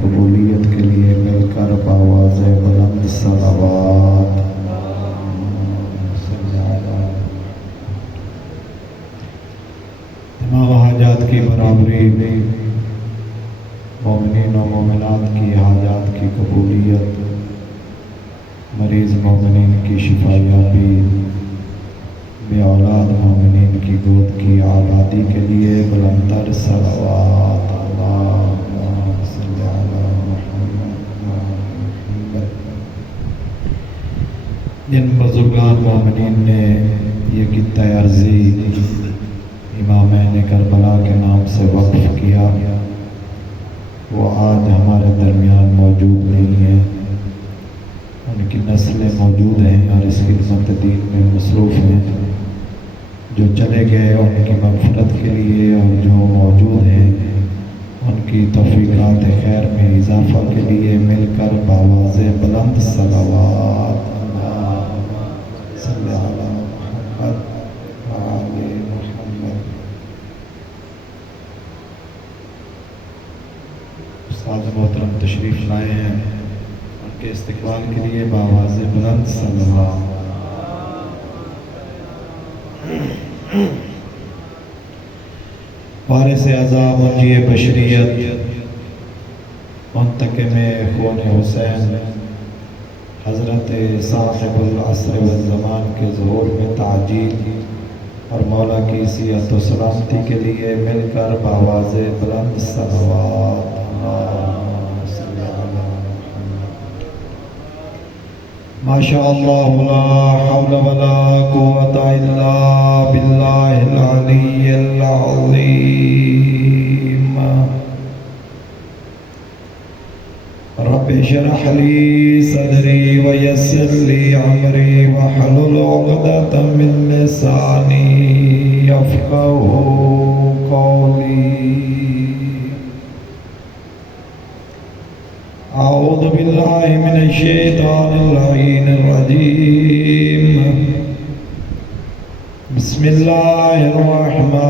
قبولیت کے لیے مل کر بآواز بلند صلوات تمام حاجات کی برابری میں مومنین و مومنات کی حاجات کی قبولیت، مریض مومنین کی شفا یابی، بے اولاد مومنین کی گود کی آبادی کے لیے بلند تر صلوات اللہم صلی علی محمد۔ جن بزرگان مومنین نے یہ خطۂ عرضی امامین کربلا کے نام سے وقف کیا، وہ آج ہمارے درمیان موجود نہیں ہیں، ان کی نسلیں موجود ہیں اور اس خدمت دین میں مصروف ہیں۔ جو چلے گئے ان کی مغفرت کے لیے اور جو موجود ہیں ان کی توفیقات خیر میں اضافہ کے لیے مل کر بآواز بلند صلوات صلی علی محمد وآل محمد۔ استاد محترم تشریف لائے ہیں، ان کے استقبال کے لیے بآواز بلند صلوات۔ وارث اعظم منجی بشریت منتقم خون حسین حضرت صاحب العصر والزمان کے ظہور میں تعجیل اور مولا کی صحت و سلامتی کے لیے مل کر بآواز بلند صلوات اللہم صلی علی محمد۔ ماشاء اللہ لا حول ولا قوة الا باللہ العلی العظیم۔ رب اشرح لی صدری ویسر لی امری واحلل عقدۃ من لسانی یفقہوا قولی۔ اعوذ باللہ من الشیطان اللعین الرجیم، بسم اللہ الرحمن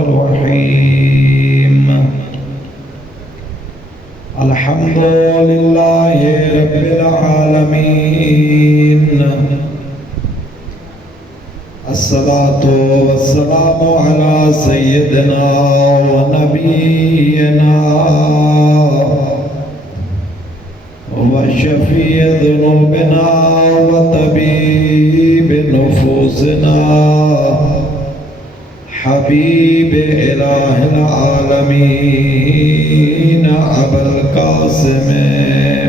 الرحیم۔ الحمد للہ رب العالمین، الصلاۃ والسلام علی سیدنا و نبینا وشفیع ذنوبنا وطبیب نفوسنا حبیب الہ العالمین ابو القاسم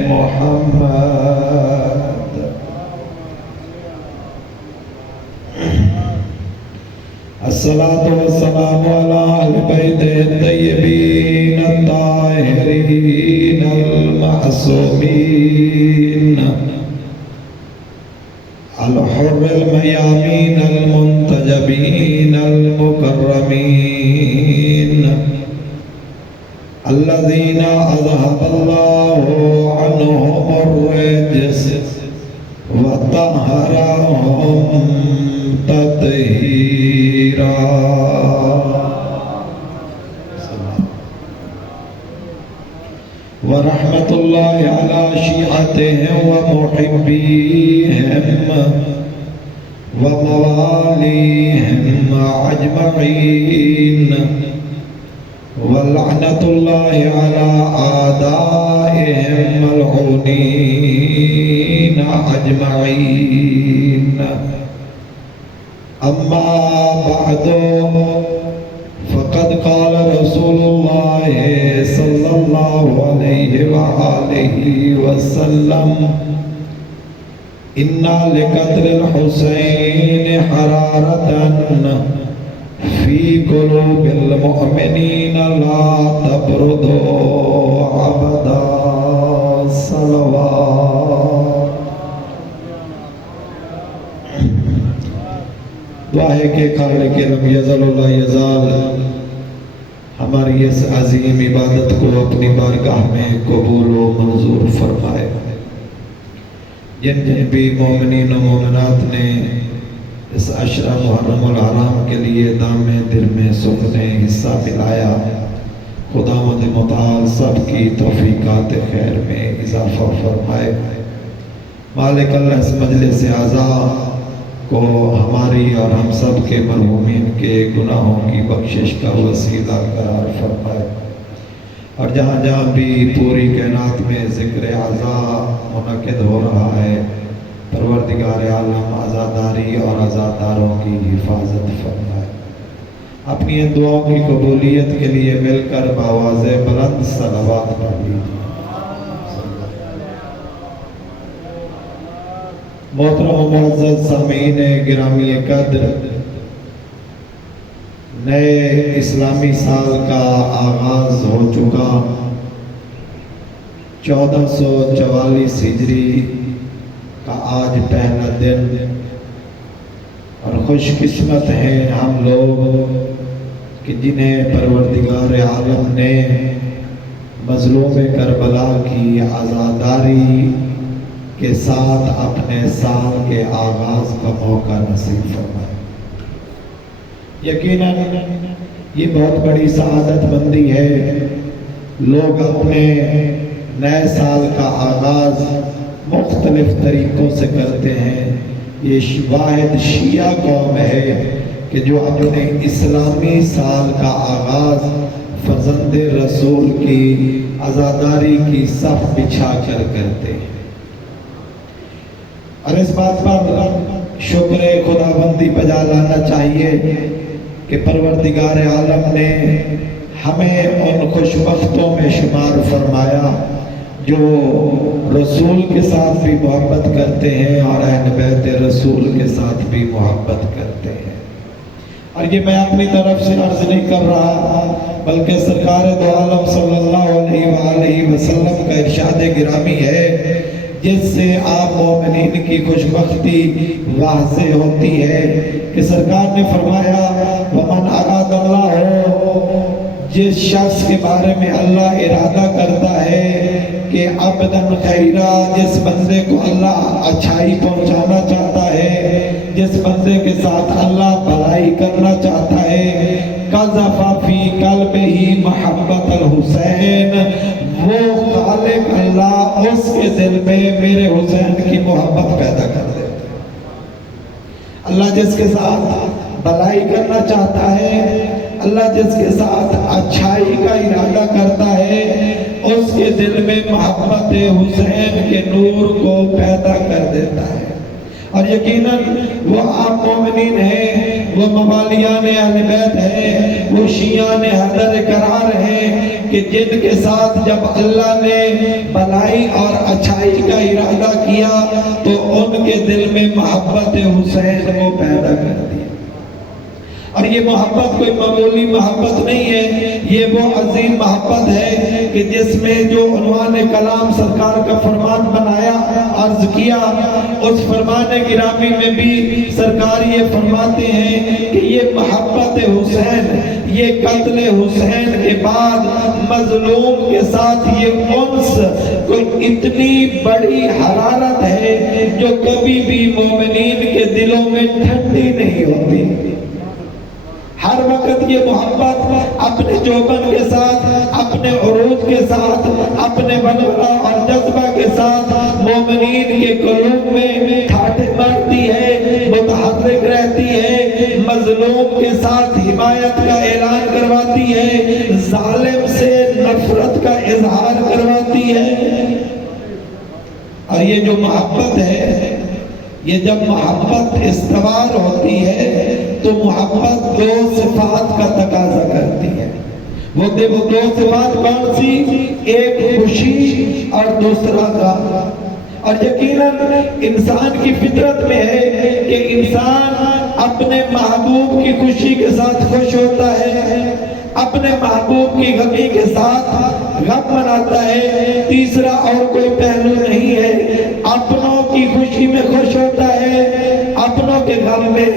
محمد۔ الصلاۃ والسلام علی اہل بیت الطیبین الطاہرین المعصومین الحر المیامین المنتجبین المکرمین الذین اذهب اللہ عنہم الرجس وطہرہم تطہیرا۔ ورحمۃ اللہ علی شیعتہم ومحبیہم وموالیہم اجمعین، ولعنۃ اللہ علی اعدائہم ملعونین اجمعین۔ اما بعد فقد قال رسول اللہ صلی اللہ علیہ وآلہ وسلم اِنَّا لِقَتْلِ الْحُسَيْنِ حَرَارَةً فِي قُلُوبِ الْمُؤْمِنِينَ لَا تَبْرُدُوا أَبَدًا صلوات۔ دعا ہے کہ خالق لم یزل ولا یزال ہماری اس عظیم عبادت کو اپنی بارگاہ میں قبول و منظور فرمائے۔ جن جن بھی مومنین و مومنات نے اس عشرہ محرم الحرام کے لیے دام دل میں سکھ نے حصہ پلایا، خداوند متعال کی توفیقات خیر میں اضافہ فرمائے۔ مالک اللہ اس مجلس اعزا کو ہماری اور ہم سب کے مرحومین کے گناہوں کی بخشش کا وسیلہ قرار فرمائے، اور جہاں جہاں بھی پوری کائنات میں ذکر اعزا منعقد ہو رہا ہے، پروردگار عالم عزاداری اور عزاداروں کی حفاظت فرمائے۔ اپنی ان دعاؤں کی قبولیت کے لیے مل کر بآواز بلند صلوات پڑھ لیجیے۔ محترم و معزز سامعین گرامی قدر، نئے اسلامی سال کا آغاز ہو چکا۔ 1444 ہجری کا آج پہلا دن، اور خوش قسمت ہیں ہم لوگ کہ جنہیں پروردگار عالم نے مظلوم کربلا کی عزاداری کے ساتھ اپنے سال کے آغاز کا موقع نصیب فرمایا۔ یقیناً یہ بہت بڑی سعادت مندی ہے۔ لوگ اپنے نئے سال کا آغاز مختلف طریقوں سے کرتے ہیں۔ یہ واحد شیعہ قوم ہے کہ جو اپنے اسلامی سال کا آغاز فرزند رسول کی عزاداری کی صف بچھا کر کرتے ہیں، اور اس بات پر شکر خداوندی بجا لانا چاہیے کہ پروردگار عالم نے ہمیں ان خوش بختوں میں شمار فرمایا جو رسول کے ساتھ بھی محبت کرتے ہیں اور اہل بیت رسول کے ساتھ بھی محبت کرتے ہیں۔ اور یہ میں اپنی طرف سے عرض نہیں کر رہا، بلکہ سرکار دو عالم صلی اللہ علیہ وآلہ وسلم کا ارشاد گرامی ہے، جس سے آپ مومنین کی خوش بختی واضح ہوتی ہے کہ سرکار نے فرمایا وَمَنْ أَرَادَ اللَّهُ، جس شخص کے بارے میں اللہ ارادہ کرتا ہے کہ عبداً خیرہ، جس بندے کو اللہ اچھائی پہنچانا چاہتا ہے، جس بندے کے ساتھ اللہ بھلائی کرنا چاہتا ہے، قَذَفَ فِي قَلْبِهِ مَحَبَّةَ الْحُسَيْنِ، وہ خالق اللہ اس کے دل میں میرے حسین کی محبت پیدا کر دے۔ اللہ جس کے ساتھ بھلائی کرنا چاہتا ہے، اللہ جس کے ساتھ اچھائی کا ارادہ کرتا ہے، اس کے دل میں محبت حسین کے نور کو پیدا کر دیتا ہے۔ اور یقیناً وہ آپ مومنین ہیں، وہ موالیان اہل بیت ہیں، وہ شیعان حیدر کرار ہیں کہ جن کے ساتھ جب اللہ نے بھلائی اور اچھائی کا ارادہ کیا تو ان کے دل میں محبت حسین کو پیدا کر دیا۔ اور یہ محبت کوئی معمولی محبت نہیں ہے، یہ وہ عظیم محبت ہے کہ جس میں جو عنوان کلام سرکار کا فرمان بنایا، عرض کیا، اس فرمان گرامی میں بھی سرکار یہ فرماتے ہیں کہ یہ محبت حسین، یہ قتل حسین کے بعد مظلوم کے ساتھ یہ انس کوئی اتنی بڑی حرارت ہے جو کبھی بھی مومنین کے دلوں میں ٹھنڈی نہیں ہوتی۔ ہر وقت یہ محبت اپنے جوبن کے ساتھ، اپنے عروج کے ساتھ، اپنے ولولہ اور جذبہ کے ساتھ مومنین کے قلوب میں ٹھاٹھے مارتی ہے، متحرک رہتی ہے، مظلوم کے ساتھ حمایت کا اعلان کرواتی ہے، ظالم سے نفرت کا اظہار کرواتی ہے۔ اور یہ جو محبت ہے، یہ جب محبت استوار ہوتی ہے تو محبت دو صفات کا تقاضا کرتی ہے۔ وہ دو صفات کون سی؟ ایک خوشی اور دوسرا غم۔ اور یقیناً انسان کی فطرت میں ہے کہ انسان اپنے محبوب کی خوشی کے ساتھ خوش ہوتا ہے، اپنے محبوب کی غمی کے ساتھ غم مناتا ہے۔ تیسرا اور کوئی پہلو نہیں ہے، اپنوں کی خوشی میں خوش ہوتا ہے، اپنوں کے غم میں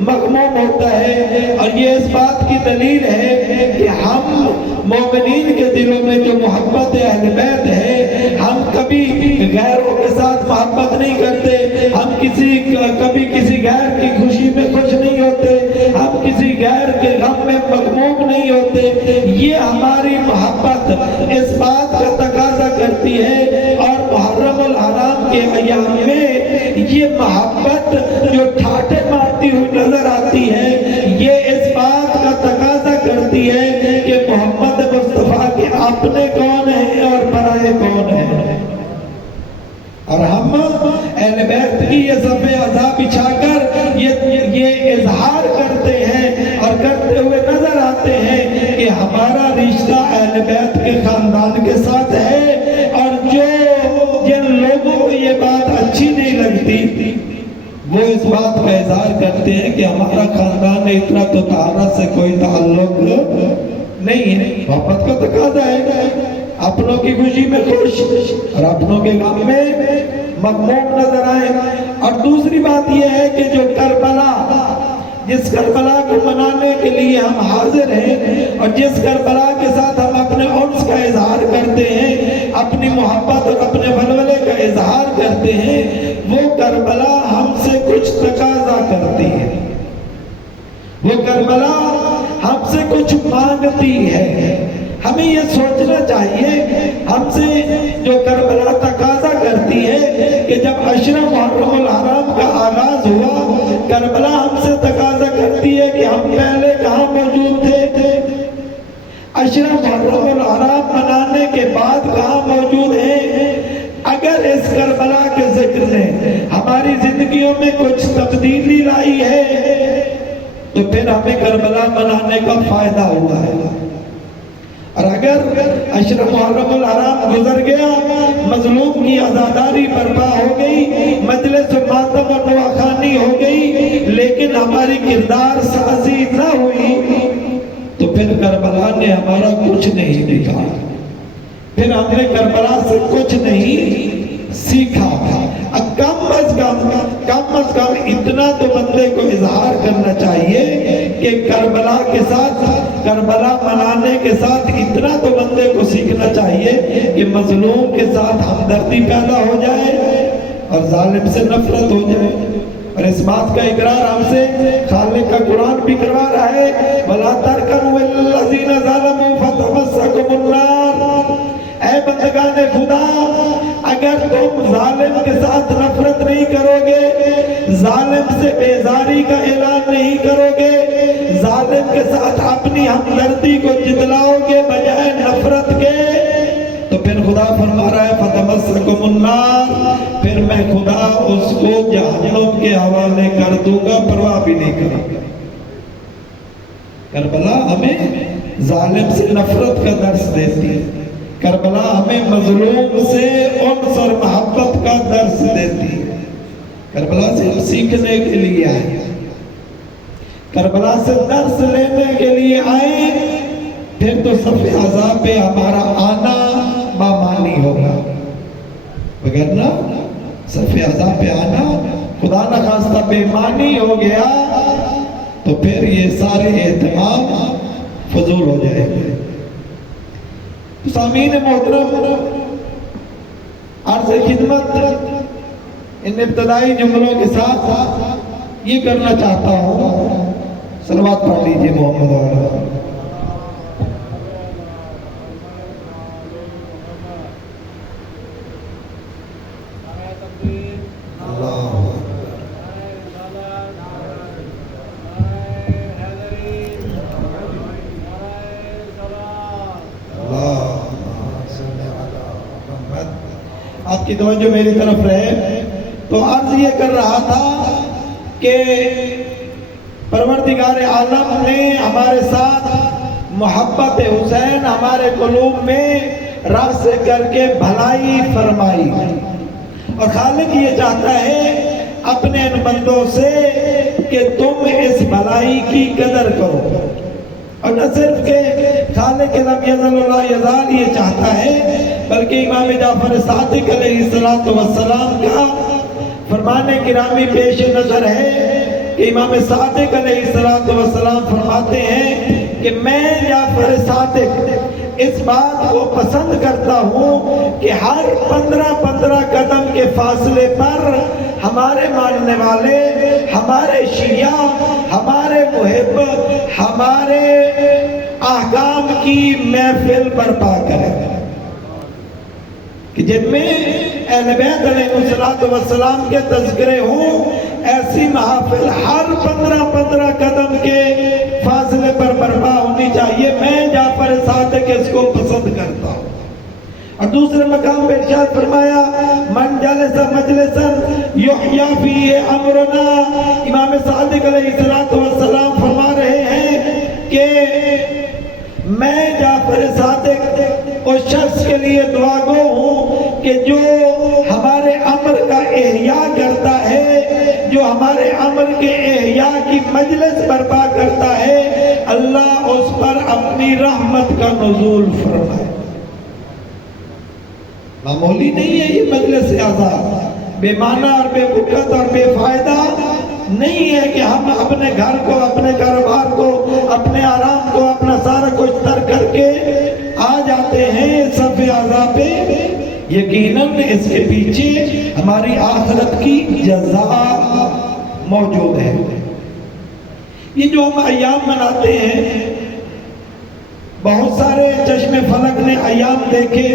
مغموم ہوتا ہے۔ اور یہ اس بات کی دلیل ہے کہ ہم مومنین کے دلوں میں جو محبت اہل بیت ہے، ہم کبھی غیروں کے ساتھ محبت نہیں کرتے، ہم کبھی کسی غیر کی خوشی میں خوش نہیں ہوتے، ہم کسی غیر کے غم میں مغموم نہیں ہوتے۔ یہ ہماری محبت اس بات کا اپنے کون ہیں اور پرائے کون ہیں، اور ہم اہل بیت کی یہ صف عزا بچھا کر یہ اظہار کرتے ہیں اور کرتے ہوئے نظر آتے ہیں کہ ہمارا رشتہ اہل بیت کے خاندان کے ساتھ ہے، اور جن لوگوں کو یہ بات اچھی نہیں لگتی وہ اس بات کا اظہار کرتے ہیں کہ ہمارا خاندان اتنا تو طہارت سے کوئی تعلق نہیں ہے۔ محبت کا تقاضا ہے اپنوں کی خوشی میں خوش اور اپنوں کے غم میں مغموم نظر آئے۔ اور دوسری بات یہ ہے کہ جو کربلا، جس کربلا کو منانے کے لیے ہم حاضر ہیں اور جس کربلا کے ساتھ ہم اپنے انس کا اظہار کرتے ہیں، اپنی محبت اور اپنے ولولے کا اظہار کرتے ہیں، وہ کربلا ہم سے کچھ تقاضا کرتی ہے، وہ کربلا ہم سے کچھ مانگتی ہے۔ ہمیں یہ سوچنا چاہیے ہم سے جو کربلا تقاضا کرتی ہے کہ جب عشرہ محرم الحرام کا آغاز ہوا، کربلا ہم سے تقاضا کرتی ہے کہ ہم پہلے کہاں موجود تھے، عشرہ محرم الحرام منانے کے بعد کہاں موجود ہیں۔ اگر اس کربلا کے ذکر نے ہماری زندگیوں میں کچھ تبدیلی لائی ہے تو پھر ہمیں کربلا منانے کا فائدہ ہوا ہے، اور اگر عشر محرم الحرام گزر گیا، مظلوم کی عزاداری برپا ہو گئی، مجلس ماتم و نواخوانی ہو گئی، لیکن ہماری کردار سازی نہ ہوئی تو پھر کربلا نے ہمارا کچھ نہیں دکھا، پھر ہم نے کربلا سے کچھ نہیں سیکھا۔ کم از کم اتنا تو بندے کو اظہار کرنا چاہیے کہ کربلا کے ساتھ، کربلا منانے کے ساتھ اتنا تو بندے کو سیکھنا چاہیے کہ مظلوم کے ساتھ ہمدردی پیدا ہو جائے اور ظالم سے نفرت ہو جائے۔ اور اس بات کا اقرار ہم سے خالق کا قرآن بھی کروا رہا ہے، وَلَا تَرْكَنُوا إِلَّا الَّذِينَ ظَلَمُوا فَتَمَسَّكُمُ النَّارُ۔ اے بندگان خدا، اگر تم ظالم کے ساتھ نفرت نہیں کرو گے، ظالم سے بیزاری کا اعلان نہیں کرو گے، ظالم کے ساتھ اپنی ہمدردی کو جتلاؤ گے بجائے نفرت کے، تو پھر خدا فرما رہا ہے فَتَمَسَّكُمُ النَّارُ، پھر میں خدا اس کو جہنم کے حوالے کر دوں گا، پرواہ بھی نہیں کروں گا۔ کربلا ہمیں ظالم سے نفرت کا درس دیتی ہے، کربلا ہمیں مظلوم سے انس اور محبت کا درس دیتی ہے۔ کربلا سے ہم سیکھنے کے لیے آئے، کربلا سے درس لینے کے لیے آئے، پھر تو صف عزا پہ ہمارا آنا بامانی ہوگا، وگرنہ صف عزا پہ آنا خدا نخواستہ بے معنی ہو گیا تو پھر یہ سارے اہتمام فضول ہو جائے گے۔ سامعین محترم، عرض خدمت ان ابتدائی جملوں کے ساتھ یہ کرنا چاہتا ہوں، صلوات پڑھ لیجئے محمد والا۔ آپ کی توجہ میری طرف رہے تو عرض یہ کر رہا تھا کہ پروردگار عالم نے ہمارے ساتھ محبت حسین ہمارے قلوب میں رقص کر کے بھلائی فرمائی، اور خالق یہ چاہتا ہے اپنے ان بندوں سے کہ تم اس بھلائی کی قدر کرو، اور نہ صرف کہ خالق لم یزل لا یزال یہ چاہتا ہے بلکہ امام جعفر صادق علیہ السلام کا فرمان گرامی پیش نظر ہے کہ امام صادق علیہ السلام فرماتے ہیں کہ میں جعفر صادق اس بات کو پسند کرتا ہوں کہ ہر 15 قدم کے فاصلے پر ہمارے ماننے والے، ہمارے شیعہ، ہمارے محب، ہمارے احکام کی محفل برپا کریں کہ جن میں اہل بیت علیہ السلام کے تذکرے ہوں۔ ایسی محافل ہر 15 قدم کے فاصلے پر برپا ہونی چاہیے، میں جعفر صادق اس کو پسند کرتا ہوں۔ اور دوسرے مقام پہ ارشاد فرمایا من جلس مجلسا یحیی فیہ امرنا، امام صادق علیہ السلام فرما رہے ہیں کہ میں جعفر صادق اس شخص کے لیے دعا گو ہوں کہ جو ہمارے امر کا احیاء کرتا ہے، جو ہمارے امر کے احیاء کی مجلس برپا کرتا ہے، اللہ اس پر اپنی رحمت کا نزول فرمائے۔ معمولی نہیں ہے یہ مجلس آزاد، بے معنی اور بے برکت اور بے فائدہ نہیں ہے کہ ہم اپنے گھر کو، اپنے کاروبار کو، اپنے آرام کو، اپنا سارا کچھ ترک کر کے آ جاتے ہیں صف اعضاء پہ۔ یقیناً اس کے پیچھے ہماری آخرت کی جزا موجود ہے۔ یہ جو ہم ایام مناتے ہیں، بہت سارے چشم فلک نے ایام دیکھے،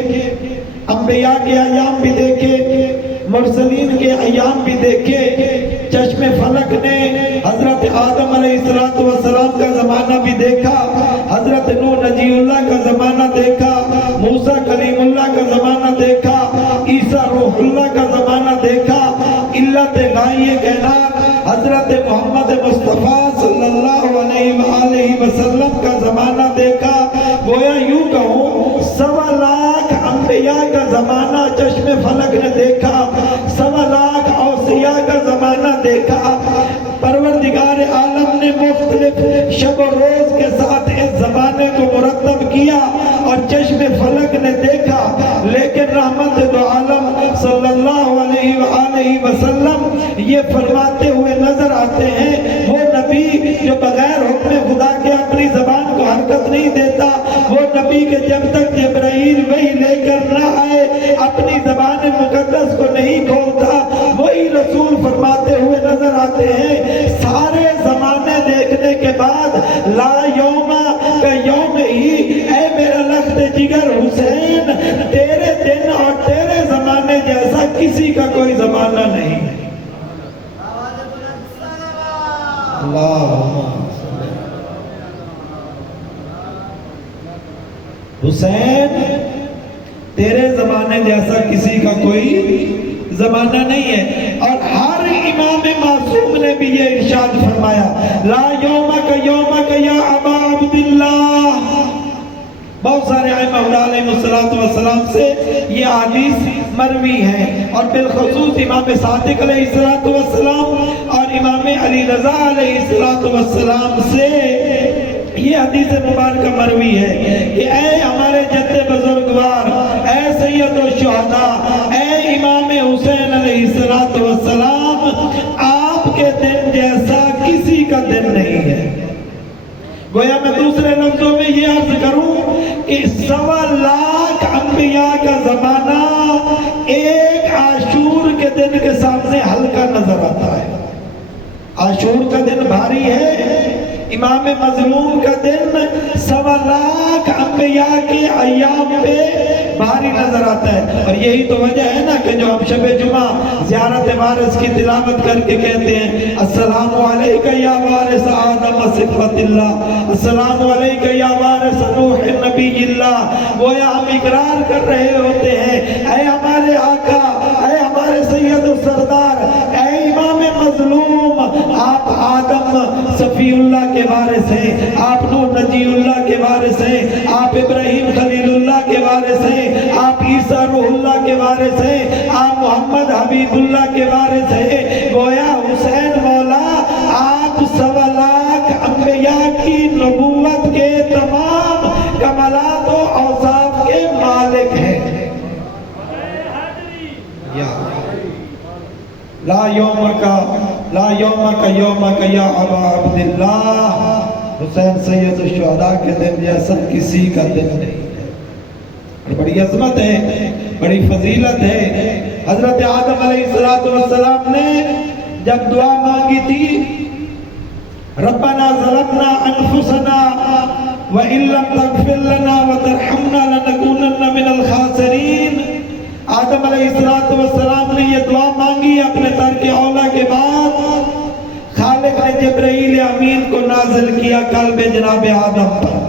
انبیاء کے ایام بھی دیکھے، مرسلین کے ایام بھی دیکھے۔ چشم فلک نے حضرت آدم علیہ السلام کا زمانہ بھی دیکھا، حضرت نوح نجی اللہ کا زمانہ دیکھا، موسیٰ کلیم اللہ کا زمانہ دیکھا، عیسیٰ روح اللہ کا زمانہ دیکھا، علت غائیہ کائنات حضرت محمد مصطفیٰ صلی اللہ علیہ وآلہ وسلم کا زمانہ دیکھا۔ گویا یوں کہوں 1.25 لاکھ انبیاء کا زمانہ چشم فلک نے دیکھا، 1.25 لاکھ اوصیاء کا زمانہ دیکھا۔ پروردگار عالم نے مختلف شب و روز کے ساتھ اس زمانے کو مرتب کیا اور چشم فلک نے دیکھا، لیکن رحمت دو عالم صلی اللہ علیہ وآلہ وسلم یہ فرماتے ہوئے نظر آتے ہیں، وہ نبی جو بغیر حکم خدا کے اپنی زبان کو حرکت نہیں دیتا، وہ نبی کہ جب تک جبرائیل وحی لے کر نہ آئے اپنی زبان مقدس کو نہیں کھولتا، وہی رسول فرماتے ہوئے نظر آتے ہیں۔ سارے زمانے دیکھنے کے بعد لا یوم کا یوم ہی، اے میرا لخت جگر حسین، تیرے دن اور تیرے زمانے جیسا کسی کا کوئی زمانہ نہیں ہے۔ حسین تیرے زمانے جیسا کسی کا کوئی زمانہ نہیں ہے۔ اور ہر امام معصوم نے بھی یہ ارشاد فرمایا لا یومک یا ابا عبداللہ۔ بہت سارے ائمہ علیہ السلام سے یہ حدیث مروی ہے، اور بالخصوص امام صادق علیہ السلام اور امام علی رضا علیہ السلام سے یہ حدیث مبارکہ مروی ہے کہ اے ہمارے جد بزرگوار، اے سید الشہداء، اے امام حسین علیہ السلام، آپ کے دن جیسا کسی کا دن نہیں ہے۔ گویا میں دوسرے لفظوں میں یہ عرض کروں کہ 1.25 لاکھ انبیاء کا زمانہ ایک عاشور کے دن کے سامنے ہلکا نظر آتا ہے۔ عاشور کا دن بھاری ہے، امام مظلوم کا دن 1.25 لاکھ انبیاء کے ایام پہ بھاری نظر آتا ہے۔ اور یہی تو وجہ ہے نا کہ جو ہم شب جمعہ زیارت وارث کی تلاوت کر کے کہتے ہیں السلام علیکہ یا وارث آدم صفت اللہ، السلام علیکہ یا وارث نوح نبی اللہ۔ گویا ہم اقرار کر رہے ہوتے ہیں اے ہمارے آقا، اے ہمارے سید السردار، اے امام مظلوم، آپ آدم صفی اللہ کے وارث ہیں، آپ نوح نجی اللہ کے وارث ہیں، آپ ابراہیم خلیل اللہ کے وارث ہیں، آپ عیسیٰ روح اللہ کے وارث ہیں، آپ محمد حبیب اللہ کے وارث ہیں۔ گویا حسین مولا آپ 1.25 لاکھ انبیاء کی نبوت کے تمام کمالات و اوصاف کے مالک ہیں۔ لا یومک یا ابا عبداللہ، حسین سید الشہداء کے دن جیسا کسی کا دن نہیں ہے۔ اور بڑی عظمت ہے، بڑی فضیلت ہے۔ حضرت آدم علیہ السلام نے جب دعا مانگی تھی ربنا ظلمنا انفسنا وَإِن لَّمْ تَغْفِرْ لَنَا وَتَرْحَمْنَا لَنَكُونَنَّ مِنَ الْخَاسِرِينَ۔ آدم علیہ السلام نے یہ دعا مانگی اپنے ترک اولا کے بعد۔ خالق نے نے جبرائیل امین کو نازل کیا قلب جناب آدم پر،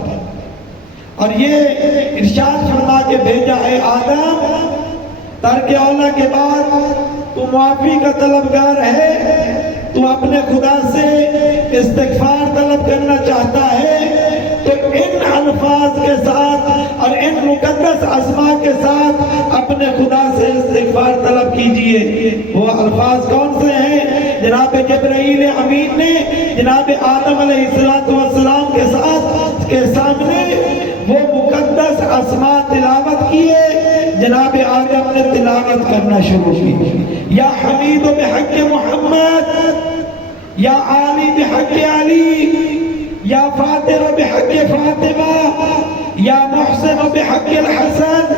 اور یہ ارشاد فرما کے بھیجا ہے آدم ترک اولا کے بعد تو معافی کا طلبگار ہے، تو اپنے خدا سے استغفار طلب کرنا چاہتا ہے، تو ان الفاظ کے ساتھ اور ان مقدس اسماء کے ساتھ اپنے خدا سے استغفار طلب کیجئے۔ وہ الفاظ کون سے ہیں؟ جناب جبرائیل امین نے جناب آدم علیہ السلام کے سامنے وہ مقدس اسماء تلاوت کیے، جناب آدم نے تلاوت کرنا شروع کی، یا حمید بحق محمد، یا عالی بحق علی، یا فاطر بحق فاطمہ، یا محسن بحق الحسن،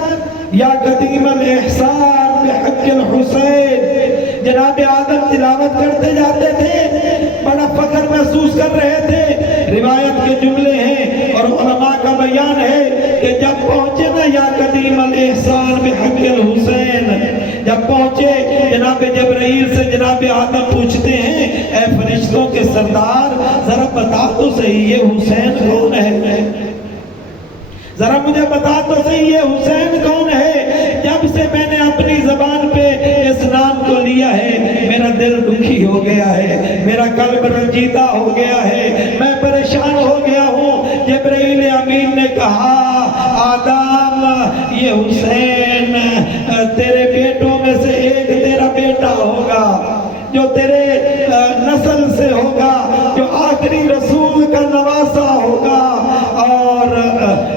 یا قدیم الاحسان بحق الحسین۔ جناب آدم تلاوت کرتے جاتے تھے، بڑا فخر محسوس کر رہے تھے۔ روایت کے جملے ہیں اور علماء کا بیان ہے کہ جب پہنچے نا یا قدیم الاحسان بحق الحسین، جب پہنچے جناب جبرائیل سے جناب آدم پوچھتے ہیں اے فرشتوں کے سردار ذرا بتا تو صحیح یہ حسین کون ہے، ذرا مجھے بتا تو صحیح یہ حسین کون ہے؟ جب سے میں نے اپنی زبان پہ اس نام کو لیا ہے میرا دل دکھی ہو گیا ہے، میرا قلب رنجیدہ ہو گیا ہے، میں پریشان ہو گیا ہوں۔ جبرائیل امین نے کہا آدم یہ حسین تیرے بیٹوں میں سے ایک تیرا بیٹا ہوگا جو تیرے نسل سے ہوگا، جو آخری رسول کا نواسا ہوگا،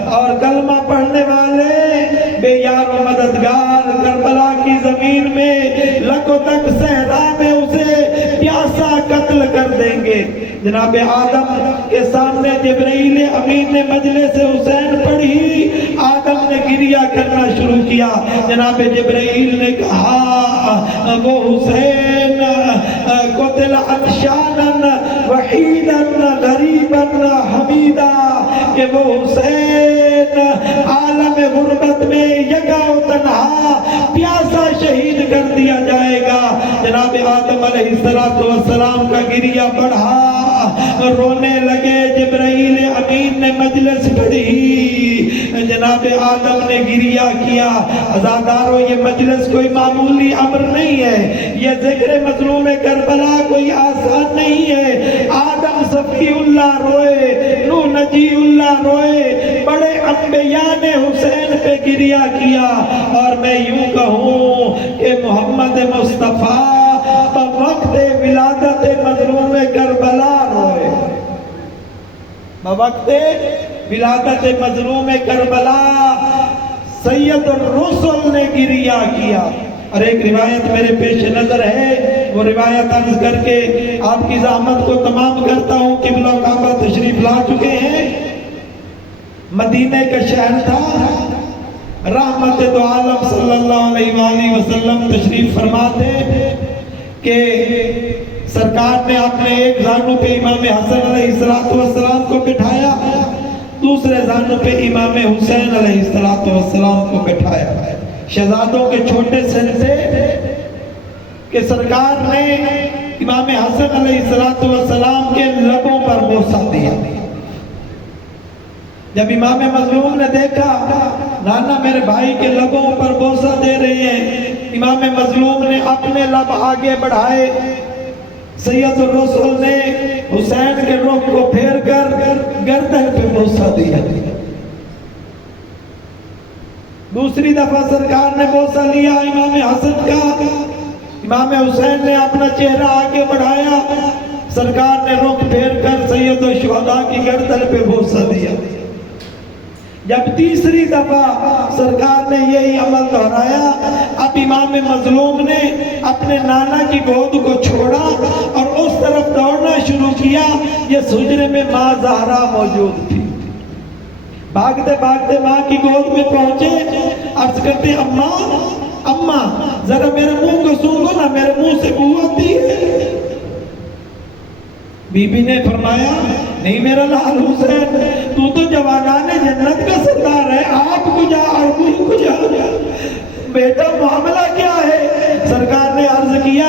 اور کلمہ پڑھنے والے بے یار و مددگار کربلا کی زمین میں لکو تک صحرا میں اسے پیاسا قتل کر دیں گے۔ جناب آدم کے سامنے جبرائیل امین نے مجلس حسین پڑھی، آدم نے گریہ کرنا شروع کیا۔ جناب جبرائیل نے کہا وہ حسین قتل عطشانا وحیدا غریبا حمیدا، کہ وہ حسین عالم غربت میں یکا و تنہا پیاسا شہید کر دیا جائے گا۔ جناب آدم علیہ السلام کا گریہ بڑھا، رونے لگے۔ جبرائیل امین نے مجلس پڑھی، جناب آدم نے گریہ کیا۔ عزادارو یہ مجلس کوئی معمولی امر نہیں ہے، یہ ذکر مظلوم کربلا کوئی آسان نہیں ہے۔ آدم صفی اللہ روئے، نوح نجی اللہ روئے، بڑے انبیاء نے حسین پہ گریہ کیا، اور میں یوں کہوں کہ محمد مصطفیٰ بوقت ولادت مظلوم کربلا روئے، بوقت ولادت مظلوم کربلا سید الرسل نے گریہ کیا۔ اور ایک روایت میرے پیش نظر ہے، وہ روایت عرض کر کے آپ کی زحمت کو تمام کرتا ہوں۔ قبلہ کعبہ تشریف لا چکے ہیں، مدینہ کا شہر تھا، رحمت دو عالم صلی اللہ علیہ وآلہ وسلم تشریف فرماتے کہ سرکار نے اپنے ایک زانو پہ امام حسن علیہ السلام کو بٹھایا، دوسرے زانو پہ امام حسین علیہ السلام کو بٹھایا۔ شہزادوں کے چھوٹے سن سے کہ سرکار نے امام حسن علیہ السلام کے لبوں پر بوسہ دیا۔ جب امام مظلوم نے دیکھا نانا میرے بھائی کے لبوں پر بوسہ دے رہے ہیں، امام مظلوم نے اپنے لب آگے بڑھائے، سید الرسول نے حسین کے رخ کو پھیر کر گردن پہ بوسہ دیا۔ دوسری دفعہ سرکار نے بوسہ لیا امام حسن کا، امام حسین نے اپنا چہرہ آگے بڑھایا، سرکار نے رخ پھیر کر سید الشہداء کی گردن پہ بوسہ دیا۔ جب تیسری دفعہ سرکار نے یہی عمل دہرایا، اب امام مظلوم نے اپنے نانا کی گود کو چھوڑا اور اس طرف دوڑنا شروع کیا۔ یہ سجرے میں ماں زہرا موجود تھی، بھاگتے بھاگتے ماں کی گود میں پہنچے، عرض کرتے اماں ذرا میرے منہ کو سونگو نا، میرے منہ سے بو آتی ہے۔ بی بی نے فرمایا نہیں میرا لال حسین، تو جوانان جنت کا سردار ہے، آپ کو جا اور کو جا، بیٹا معاملہ کیا ہے؟ سرکار نے عرض کیا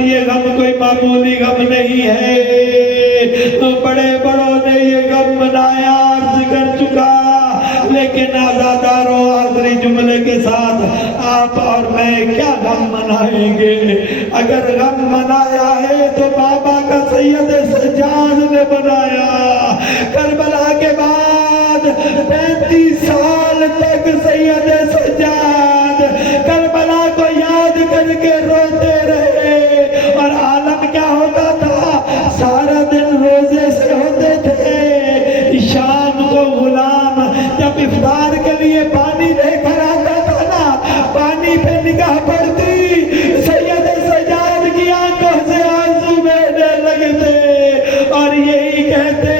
اور یہ غم کوئی معمولی غم نہیں ہے، بڑے بڑوں نے یہ غم منایا، عرض کر چکا۔ لیکن آزاداروں، آخری جملے کے ساتھ آپ اور میں کیا غم منائیں گے؟ اگر غم منایا ہے تو بابا کا سید سجاد نے بنایا۔ کربلا کے بعد 35 سال تک سید سجاد کربلا کو یاد کر کے روتے رہے، اور عالم کیا ہوتا تھا؟ سارا دن روزے سے ہوتے تھے، شام کو غلام جب افطار کے لیے پانی لے کر آتا تھا نا، پانی پہ نگاہ پڑتی، سید سجاد کی آنکھوں سے آنسو بہنے لگتے، اور یہی کہتے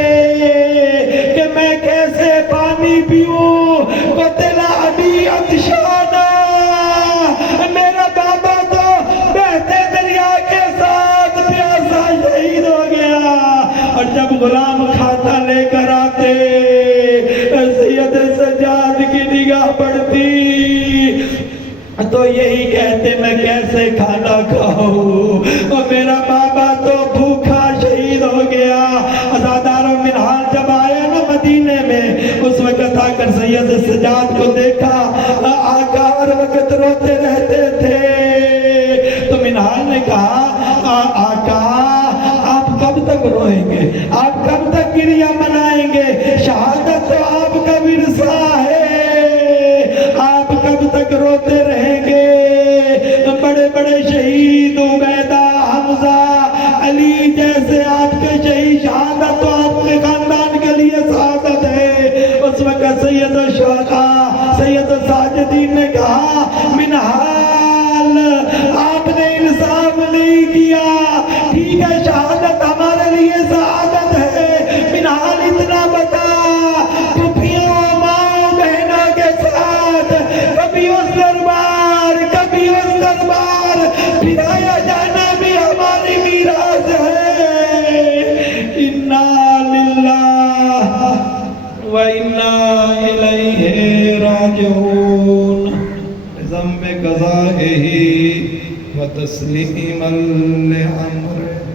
کہ میں کیسے پانی پیوں، قتل ابی عطشانا، میرا بابا تو بہتے دریا کے ساتھ پیاسا شہید ہو گیا۔ اور جب غلام کھاتا لے کر آتے، سید سجاد کی نگاہ پڑتی تو یہی کہتے میں کیسے کھانا کھاؤں، اور میرا بابا تو بھوکا شہید ہو گیا۔ عزاداروں منہال جب آیا نا مدینے میں، اس وقت آ کر سید سجاد کو دیکھا، آقا ہر وقت روتے رہتے تھے، تو منہال نے کہا آقا آپ کب تک روئیں گے، آپ کب تک گریہ منائیں گے؟ شہادت تو آپ کا ورثہ ہے، آپ کب تک روتے رہیں گے؟ بڑے بڑے شہید عبیدہ، حمزہ، علی جیسے آپ کے شہید، شہادت تو آپ کے خاندان کے لیے سعادت ہے۔ اس وقت سید الشہداء سید ساجدین نے کہا منہال آپ نے انصاف نہیں کیا، ٹھیک ہے شہادت ہمارے لیے سعادت ہے، منہال اتنا بتا پھوپھیوں ماں بہنوں کے ساتھ کبھی اس دربار کبھی اس دربار پھرایا جانا بھی ہماری میراث ہے۔ انا للہ و انا الیہ راجعون، ذنب قضائہ و تسلیما لامرہ۔